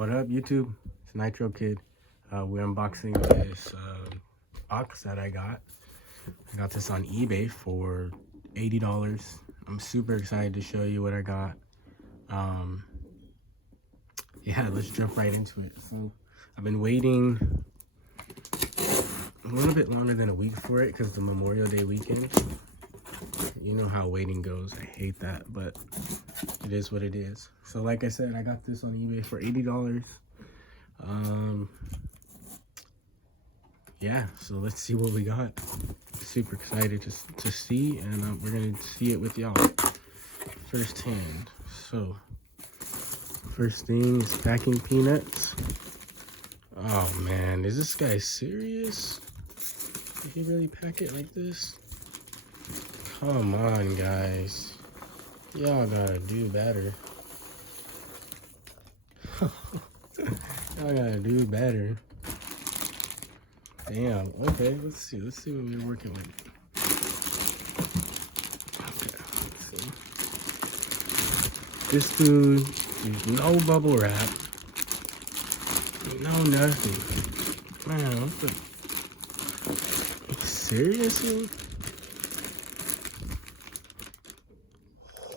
What up, YouTube? It's Nitro Kid. We're unboxing this box that I got. I got this on eBay for $80. I'm super excited to show you what I got. Yeah, let's jump right into it. So I've been waiting a little bit longer than a week for it because the Memorial Day weekend. You know how waiting goes. I hate that, but it is what it is. So like I said, I got this on eBay for $80. Yeah, so let's see what we got. Super excited to see, and we're gonna see it with y'all firsthand. So first thing is packing peanuts. Oh man, is this guy serious? Did he really pack it like this? Come on, guys. Y'all gotta do better. Y'all gotta do better. Damn. Okay, let's see what we're working with. Okay, let's see. This dude is no bubble wrap. No nothing. Man, what the? Seriously?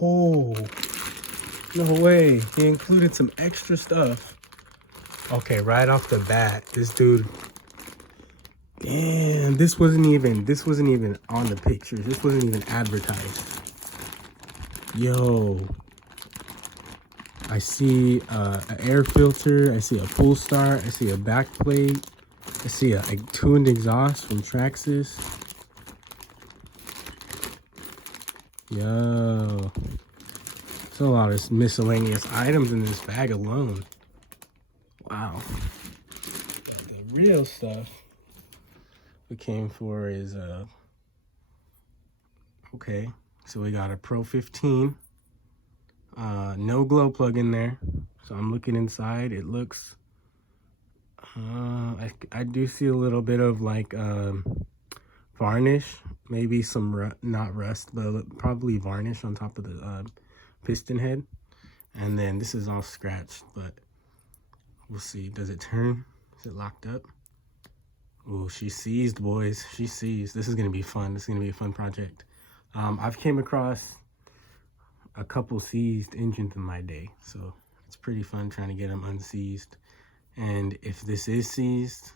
Oh, no way. He included some extra stuff. Okay, right off the bat, this dude. Damn, this wasn't even on the pictures. This wasn't even advertised. Yo. I see an air filter. I see a pull start. I see a back plate. I see a tuned exhaust from Traxxas. Yo. There's a lot of miscellaneous items in this bag alone. Wow. The real stuff we came for is okay, so we got a Pro 15, no glow plug in there. So I'm looking inside. It looks I do see a little bit of like varnish, maybe some not rust, but probably varnish on top of the piston head. And then this is all scratched, but we'll see. Does it turn? Is it locked up? Oh, she seized, boys. She seized. This is gonna be fun. This is gonna be a fun project. I've came across a couple seized engines in my day, so it's pretty fun trying to get them unseized. And if this is seized,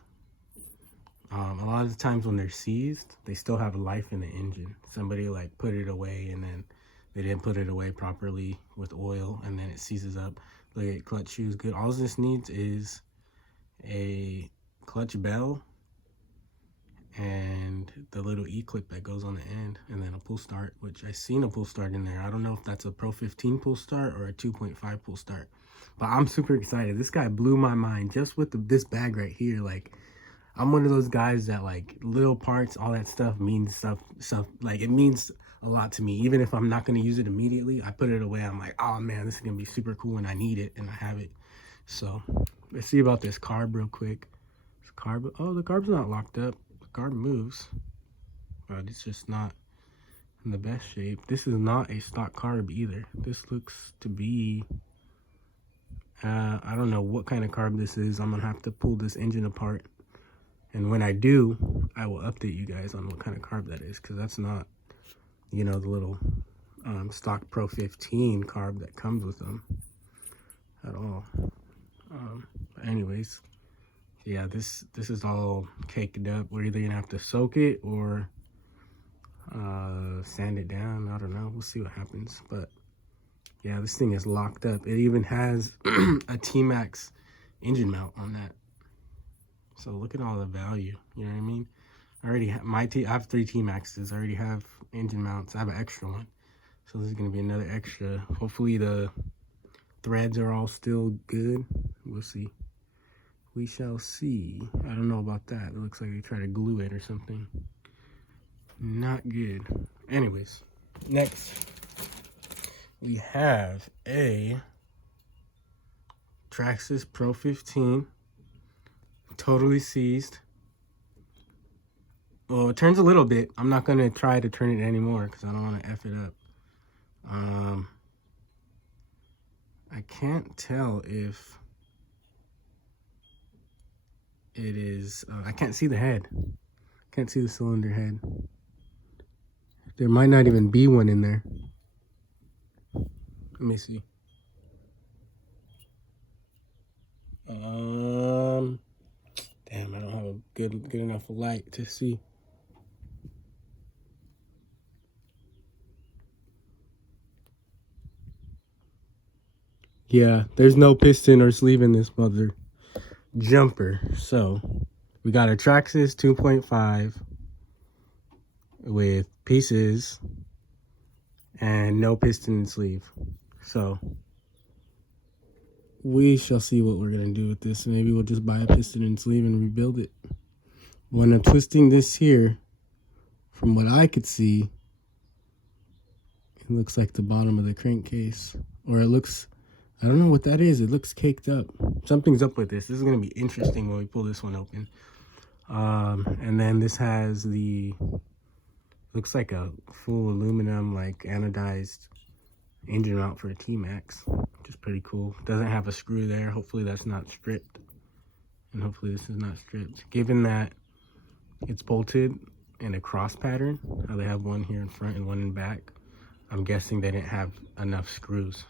a lot of the times when they're seized, they still have life in the engine. Somebody like put it away and then they didn't put it away properly with oil, and then it seizes up. Look at clutch shoes, good. All this needs is a clutch bell and the little E-clip that goes on the end, and then a pull start, which I seen a pull start in there. I don't know if that's a Pro 15 pull start or a 2.5 pull start, but I'm super excited. This guy blew my mind just with this bag right here. Like, I'm one of those guys that like little parts, all that stuff means stuff like it means a lot to me. Even if I'm not going to use it immediately, I put it away. I'm like, oh man, this is going to be super cool when I need it, and I have it. So let's see about this carb real quick. This carb, oh, the carb's not locked up. The carb moves, but it's just not in the best shape. This is not a stock carb either. This looks to be, I don't know what kind of carb this is. I'm going to have to pull this engine apart. And when I do, I will update you guys on what kind of carb that is, because that's not, you know, the little stock Pro 15 carb that comes with them at all. But anyways, yeah, this is all caked up. We're either gonna have to soak it or sand it down. I don't know. We'll see what happens. But yeah, this thing is locked up. It even has a T-Max engine mount on that. So look at all the value, you know what I mean? I already have I have 3 T-Maxes. I already have engine mounts. I have an extra one. So this is going to be another extra. Hopefully the threads are all still good. We'll see. We shall see. I don't know about that. It looks like they try to glue it or something. Not good. Anyways, next we have a Traxxas Pro 15. Totally seized. Well, it turns a little bit. I'm not going to try to turn it anymore because I don't want to F it up. I can't tell if it is, I can't see the head. Can't see the cylinder head. There might not even be one in there. Let me see. Damn, I don't have a good enough light to see. Yeah, there's no piston or sleeve in this mother jumper. So we got a Traxxas 2.5 with pieces and no piston and sleeve. So we shall see what we're gonna do with this. Maybe we'll just buy a piston and sleeve and rebuild it. When I'm twisting this here, from what I could see, it looks like the bottom of the crankcase. Or it looks, I don't know what that is. It looks caked up. Something's up with this. This is gonna be interesting when we pull this one open. And then this has the, looks like a full aluminum, like anodized engine mount for a T-Max, which is pretty cool. Doesn't have a screw there. Hopefully that's not stripped. And hopefully this is not stripped. Given that it's bolted in a cross pattern, how they have one here in front and one in back, I'm guessing they didn't have enough screws.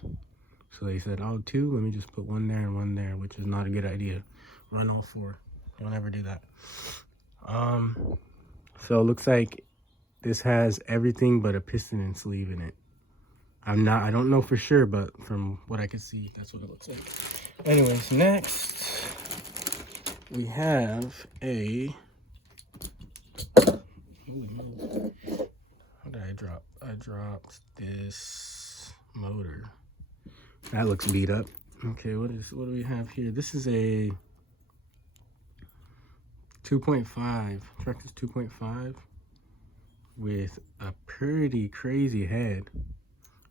So they said, oh, two, let me just put one there and one there, which is not a good idea. Run all four. Don't ever do that. So it looks like this has everything but a piston and sleeve in it. I don't know for sure, but from what I can see, that's what it looks like. Anyways, next we have a, holy moly, what did I drop? I dropped this motor. That looks beat up. Okay, what do we have here? This is a 2.5, Traxxas 2.5 with a pretty crazy head.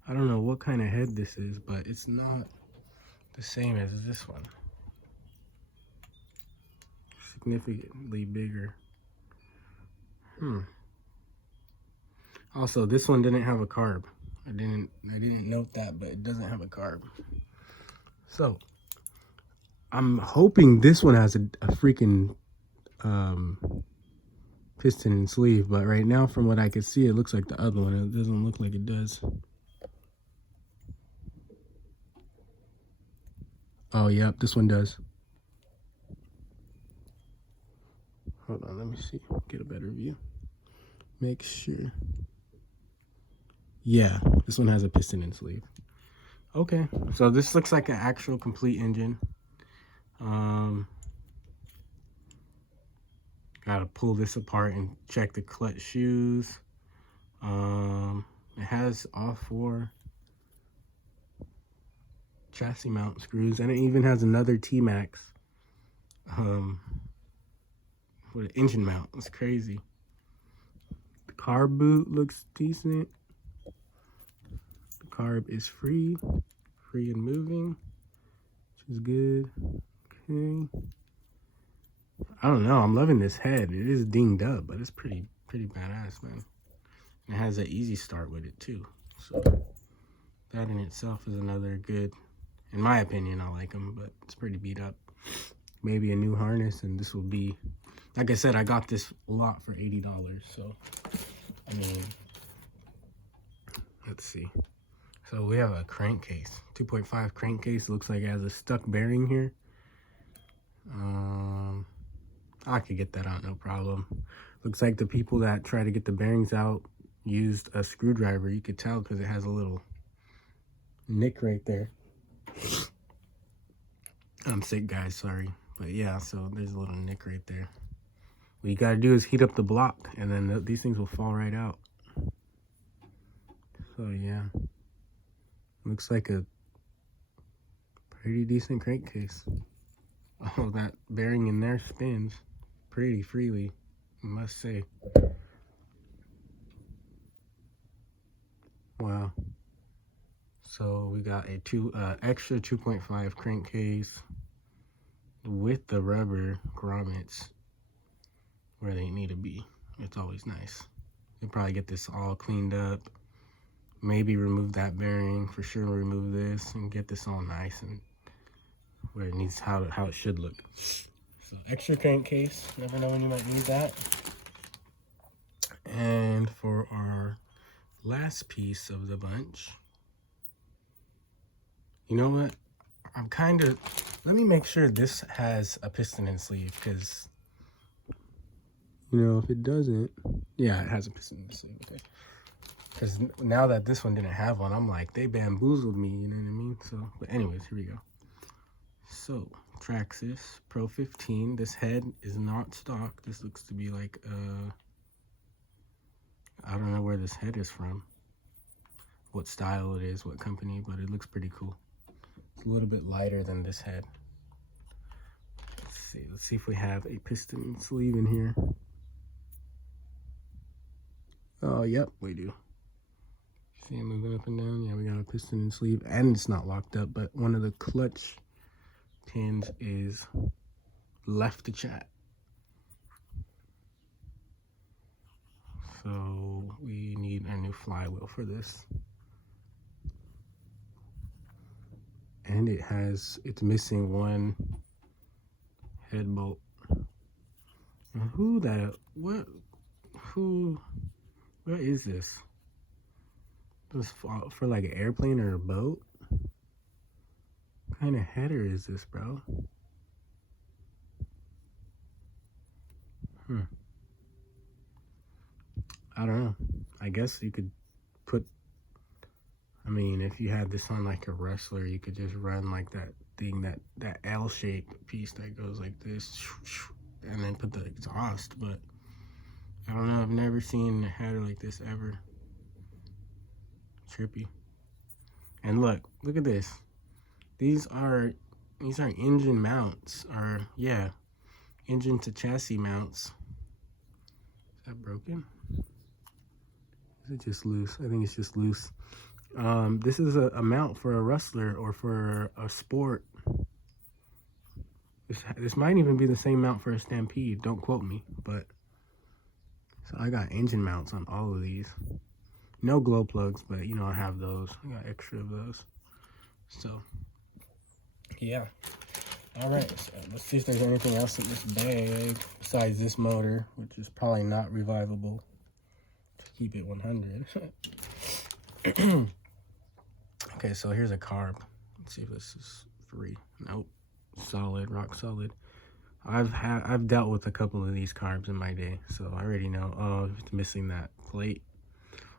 I don't know what kind of head this is, but it's not the same as this one. Significantly bigger. Also, this one didn't have a carb. I didn't note that, but it doesn't have a carb. So I'm hoping this one has a freaking piston and sleeve, but right now from what I can see, it looks like the other one. It doesn't look like it does. Oh, yep, this one does. Hold on, let me see. Get a better view. Make sure. Yeah, this one has a piston and sleeve. Okay, so this looks like an actual complete engine. Gotta pull this apart and check the clutch shoes. It has all 4 chassis mount screws, and it even has another T-Max with an engine mount. It's crazy. The carb boot looks decent. The carb is free and moving, which is good. Okay. I don't know. I'm loving this head. It is dinged up, but it's pretty badass, man. And it has an easy start with it too. So that in itself is another good, in my opinion, I like them, but it's pretty beat up. Maybe a new harness, and this will be, like I said, I got this lot for $80. So, I mean, let's see. So we have a crankcase, 2.5 crankcase. Looks like it has a stuck bearing here. I could get that out, no problem. Looks like the people that try to get the bearings out used a screwdriver. You could tell because it has a little nick right there. I'm sick, guys, sorry. But yeah, so there's a little nick right there. What you gotta do is heat up the block, and then these things will fall right out. So yeah, looks like a pretty decent crankcase. Oh, that bearing in there spins pretty freely, I must say. Wow. So we got a extra 2.5 crankcase with the rubber grommets where they need to be. It's always nice. You'll probably get this all cleaned up. Maybe remove that bearing, for sure remove this, and get this all nice and where it needs, how it should look. So extra crankcase, never know when you might need that. And for our last piece of the bunch, you know what? I'm kind of, let me make sure this has a piston and sleeve, because, you know, if it doesn't, yeah, it has a piston and sleeve, okay. Because now that this one didn't have one, I'm like, they bamboozled me, you know what I mean? So, but anyways, here we go. So, Traxxas Pro 15. This head is not stock. This looks to be like, I don't know where this head is from, what style it is, what company, but it looks pretty cool. It's a little bit lighter than this head. Let's see if we have a piston sleeve in here. Oh, yep, we do. See it moving up and down? Yeah, we got a piston and sleeve, and it's not locked up, but one of the clutch pins is left to chat. So we need a new flywheel for this. And it's missing one head bolt. And what is this? This for like an airplane or a boat? What kind of header is this, bro? I don't know. I guess you could put, I mean, if you had this on like a wrestler, you could just run like that thing, that L-shaped piece that goes like this, and then put the exhaust. But I don't know, I've never seen a header like this ever. Trippy. And look at this. These are engine mounts, or yeah, engine to chassis mounts. Is that broken? Is it just loose? I think it's just loose. This is a mount for a wrestler or for a sport. This might even be the same mount for a Stampede. Don't quote me, but so I got engine mounts on all of these. No glow plugs, but you know I have those. I got extra of those. So yeah. All right. So let's see if there's anything else in this bag besides this motor, which is probably not revivable. To keep it 100. Okay, so here's a carb. Let's see if this is free. Nope. Solid, rock solid. I've dealt with a couple of these carbs in my day, so I already know. Oh, it's missing that plate.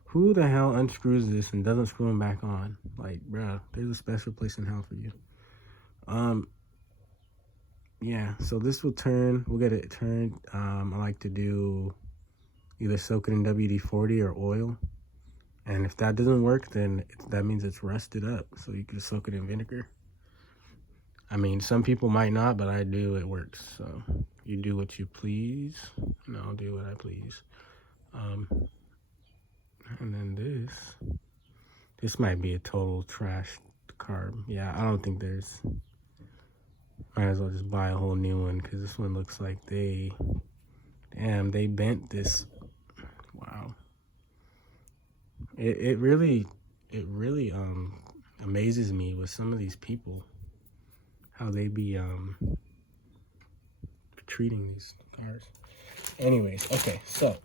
Who the hell unscrews this and doesn't screw them back on? Like, bruh, there's a special place in hell for you. Yeah, so this will turn. We'll get it turned. I like to do either soak it in WD-40 or oil. And if that doesn't work, then that means it's rusted up. So you can soak it in vinegar. I mean, some people might not, but I do. It works. So you do what you please, and I'll do what I please. And then this might be a total trash carb. Yeah, I don't think there's. Might as well just buy a whole new one, because this one looks like they bent this. Wow. It really amazes me with some of these people, how they be treating these cars. Anyways, okay, so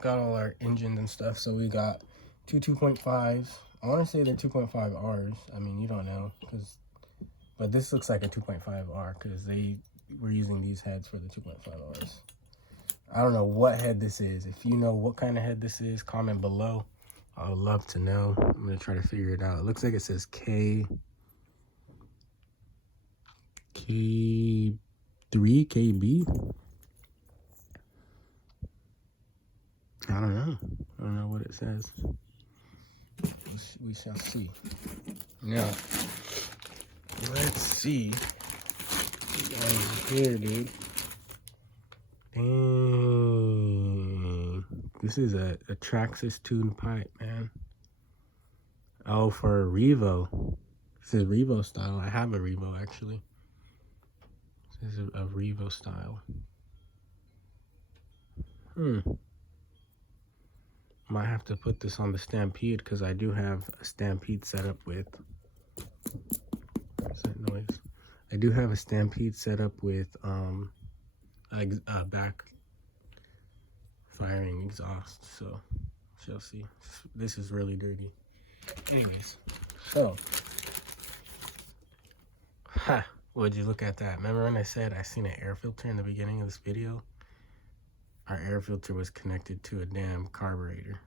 got all our engines and stuff. So we got two 2.5s. I want to say they're 2.5Rs. I mean, you don't know, but this looks like a 2.5R because they were using these heads for the 2.5Rs. I don't know what head this is. If you know what kind of head this is, comment below. I would love to know. I'm going to try to figure it out. It looks like it says K3, KB. I don't know. I don't know what it says. We shall see. Now, let's see. Here, dude. Dang. This is a Traxxas tuned pipe, man. Oh, for a Revo. This is Revo style. I have a Revo, actually. This is a Revo style. Might have to put this on the Stampede, because I do have a Stampede set up with. What's that noise? I do have a Stampede set up with back firing exhaust, so shall see. This is really dirty. Anyways, so would you look at that? Remember when I said I seen an air filter in the beginning of this video? Our air filter was connected to a damn carburetor,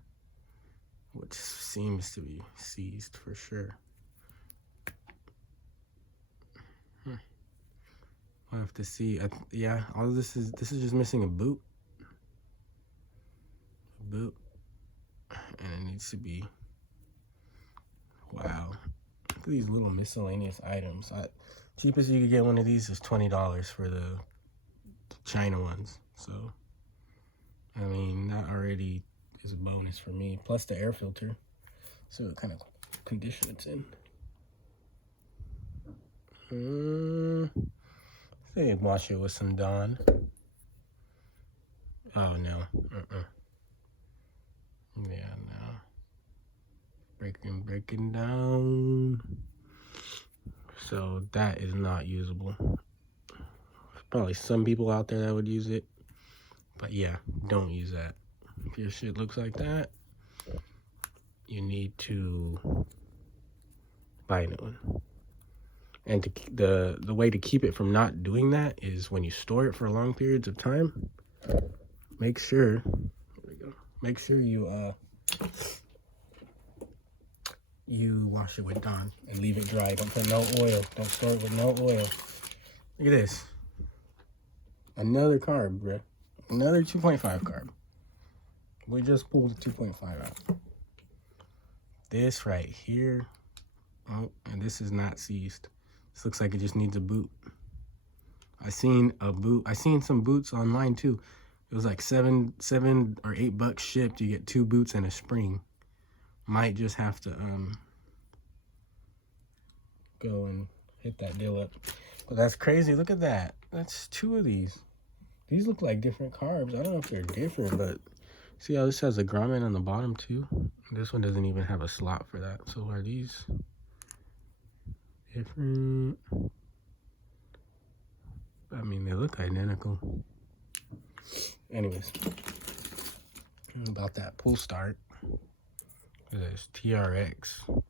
which seems to be seized for sure. I'll have to see. Yeah, all of this is just missing a boot. And it needs to be. Wow, look at these little miscellaneous items. Cheapest you could get one of these is $20 for the China ones. So, I mean, that already is a bonus for me. Plus the air filter. See what kind of condition it's in. Say wash it with some Dawn. Oh no. Yeah, no. Breaking down. So that is not usable. There's probably some people out there that would use it. But yeah, don't use that. If your shit looks like that, you need to buy a new one. And the way to keep it from not doing that is when you store it for long periods of time, make sure you wash it with Dawn and leave it dry. Don't put no oil. Don't store it with no oil. Look at this. Another carb, bruh. Another 2.5 carb. We just pulled the 2.5 out. This right here. Oh, and this is not seized. This looks like it just needs a boot. I seen some boots online too. It was like $7 or $8 shipped. You get 2 boots and a spring. Might just have to go and hit that deal up. But that's crazy. Look at that. That's 2 of these. These look like different carbs. I don't know if they're different, but see how this has a grommet on the bottom too? This one doesn't even have a slot for that. So are these different? I mean, they look identical. Anyways, about that pull start. This TRX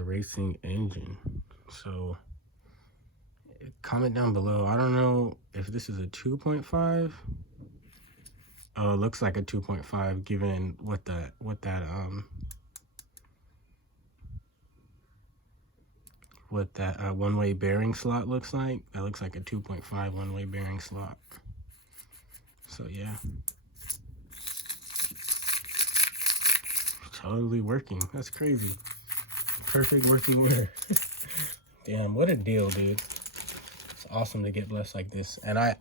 racing engine. So comment down below. I don't know if this is a 2.5. Oh, it looks like a 2.5 given what that one-way bearing slot looks like. That looks like a 2.5 one-way bearing slot. So yeah, totally working. That's crazy. Perfect working wear. Damn, what a deal, dude. It's awesome to get blessed like this. And I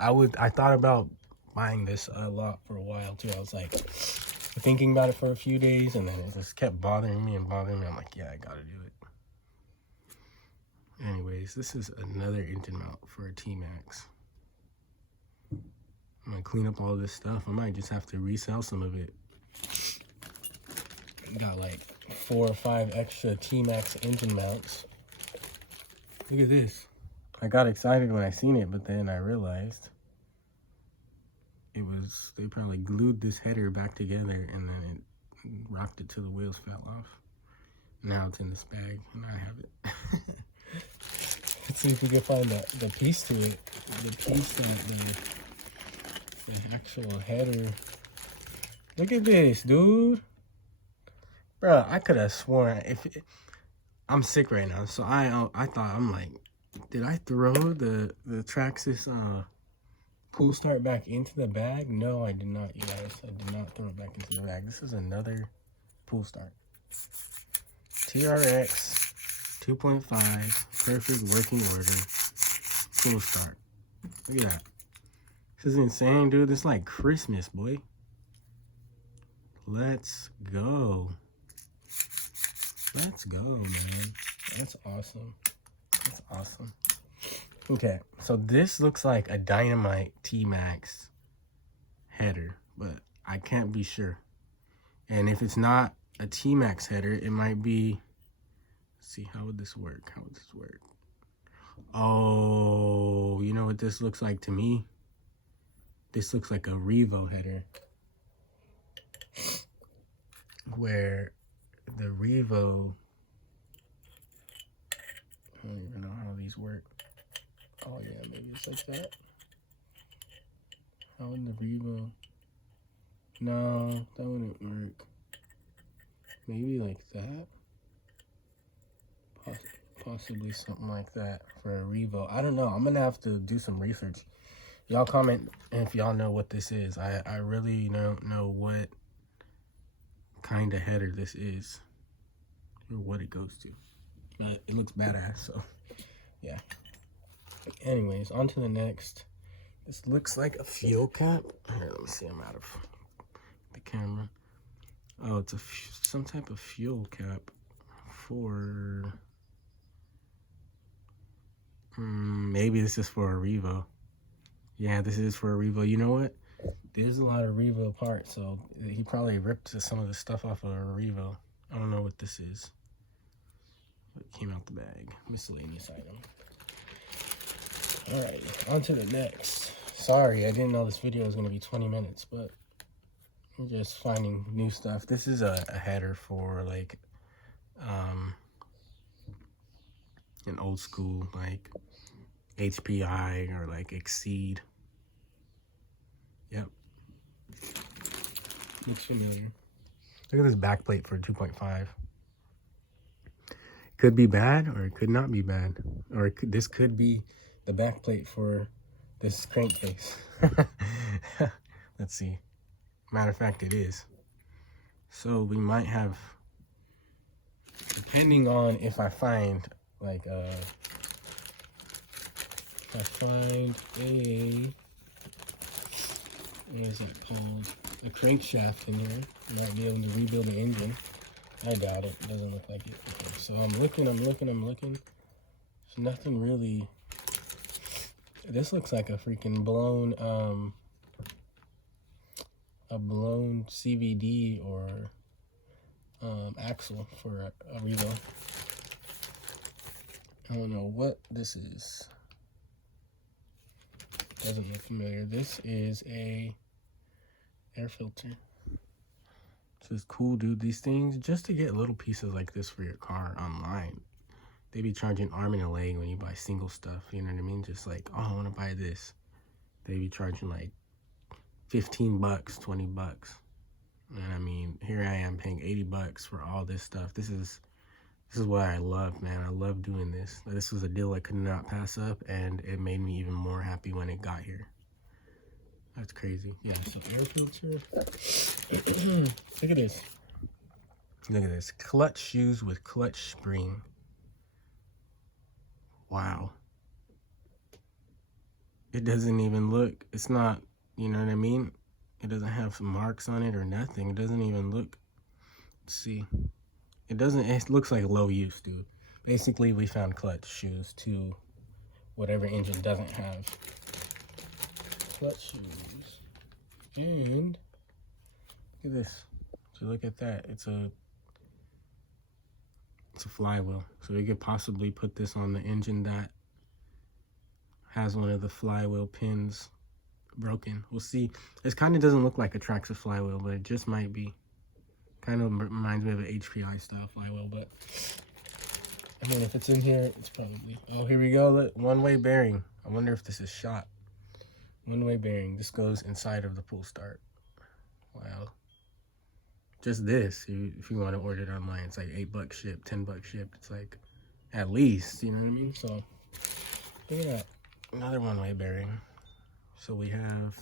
thought about buying this a lot for a while too. I was like thinking about it for a few days, and then it just kept bothering me. I'm like, yeah, I gotta do it. Anyways, this is another engine mount for a T-Max. I'm gonna clean up all this stuff. I might just have to resell some of it. Got like 4 or 5 extra T-Max engine mounts. Look at this. I got excited when I seen it, but then I realized they probably glued this header back together and then it rocked it till the wheels fell off. Now it's in this bag and I have it. Let's see if we can find the piece to it. The piece to the actual header. Look at this, dude. Bro, I could have sworn I'm sick right now, so I thought, I'm like, did I throw the Traxxas pull start back into the bag? No, I did not, you guys. I did not throw it back into the bag. This is another pull start. TRX 2.5, perfect working order, pull start. Look at that. This is insane, dude. This is like Christmas, boy. Let's go. Let's go, man. That's awesome. That's awesome. Okay, so this looks like a Dynamite T-Max header, but I can't be sure. And if it's not a T-Max header, it might be Let's see, how would this work? How would this work? Oh, you know what this looks like to me? This looks like a Revo header, where the Revo, I don't even know how these work. Oh yeah, maybe it's like that. How would the Revo? No, that wouldn't work. Maybe like that. Possibly something like that for a Revo. I don't know. I'm gonna have to do some research. Y'all comment if y'all know what this is. I really don't know what kind of header this is or what it goes to, but it looks badass, so yeah. Anyways, on to the next. This looks like a fuel cap. Here, let me see. I'm out of the camera. Oh, it's some type of fuel cap for maybe this is for a Revo. Yeah, this is for a Revo. You know what? There's a lot of Revo parts, so he probably ripped some of the stuff off of a Revo. I don't know what this is. It came out the bag. Miscellaneous item. Alright, on to the next. Sorry, I didn't know this video was going to be 20 minutes, but I'm just finding new stuff. This is a header for like an old school like HPI or like Exceed. Yep. Looks familiar. Look at this backplate for 2.5. Could be bad or it could not be bad. Or this could be the backplate for this crankcase. Let's see. Matter of fact, it is. So we might have, depending on if I find like if I find a, what is it called? A crankshaft in here. I might be able to rebuild the engine. I doubt it. It doesn't look like it. Okay, so I'm looking. There's nothing really. This looks like a freaking blown, a blown CVD or axle for a Revo. I don't know what this is. Doesn't look familiar. This is a air filter. This is cool, dude. These things, just to get little pieces like this for your car online, they be charging arm and a leg when you buy single stuff. You know what I mean? Just like, oh, I want to buy this. They be charging like 15 bucks, 20 bucks. And I mean, here I am paying 80 bucks for all this stuff. This is what I love, man. I love doing this. This was a deal I could not pass up, and it made me even more happy when it got here. That's crazy. Yeah, so air filter. Look at this. Look at this. Clutch shoes with clutch spring. Wow. It doesn't even look, it's not, you know what I mean? It doesn't have some marks on it or nothing. It doesn't even look, let's see. It looks like low use, dude. Basically, we found clutch shoes to whatever engine doesn't have. Clutch shoes. And look at this. So look at that. It's a flywheel. So we could possibly put this on the engine that has one of the flywheel pins broken. We'll see. This kind of doesn't look like a Traxxas flywheel, but it just might be. Kind of reminds me of an HPI style flywheel, but I mean, if it's in here, it's probably. Oh, here we go. Look, one-way bearing. I wonder if this is shot. One-way bearing. This goes inside of the pull start. Wow. Just this, if you want to order it online, it's like $8 shipped, $10 shipped. It's like at least, you know what I mean? So look at that. Another one-way bearing. So we have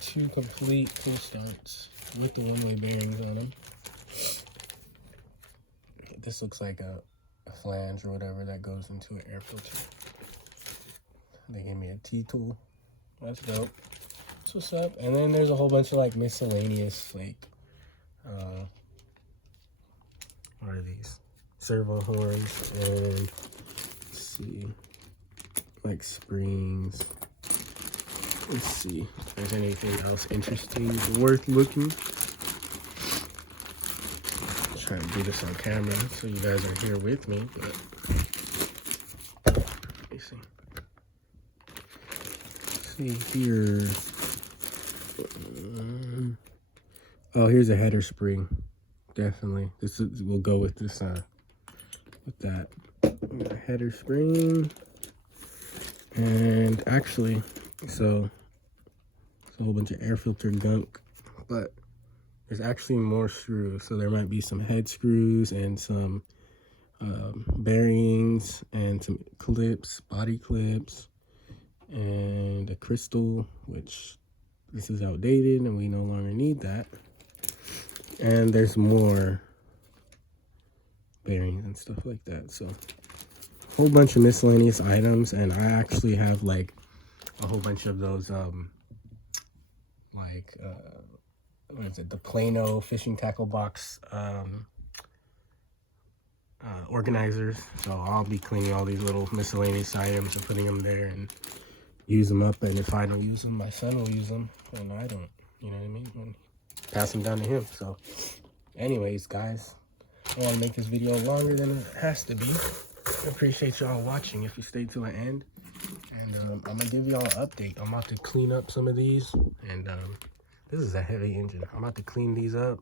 2 complete pull starts with the one-way bearings on them. This looks like a flange or whatever that goes into an air filter. They gave me a T-tool. That's dope. That's what's up. And then there's a whole bunch of like miscellaneous, like, what are these? Servo horns and, let's see, like springs. Let's see if there's anything else interesting worth looking. trying to do this on camera so you guys are here with me, but let me see. Let's see here. Oh, here's a header spring. Definitely. We'll go with this with that. Header spring. And actually, so it's a whole bunch of air filter gunk, but there's actually more screws. So there might be some head screws and some bearings and some clips, body clips, and a crystal, which this is outdated and we no longer need that. And there's more bearings and stuff like that. So a whole bunch of miscellaneous items, and I actually have like a whole bunch of those what is it, the Plano fishing tackle box organizers. So I'll be cleaning all these little miscellaneous items and putting them there and use them up. And if I don't use them, my son will use them, and I don't, you know what I mean, and pass them down to him. So anyways, guys, I want to make this video longer than it has to be. I appreciate y'all watching if you stayed till the end. And I'm gonna give y'all an update. I'm about to clean up some of these, and this is a heavy engine. I'm about to clean these up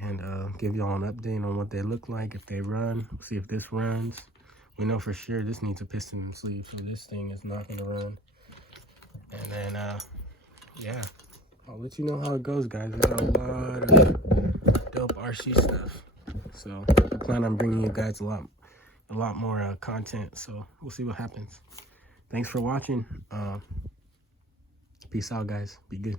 and give y'all an update on what they look like, if they run. See if this runs. We know for sure this needs a piston and sleeve, so this thing is not gonna run. And then yeah, I'll let you know how it goes, guys. We got a lot of dope RC stuff, so I plan on bringing you guys a lot more content, so we'll see what happens. Thanks for watching. Peace out, guys. Be good.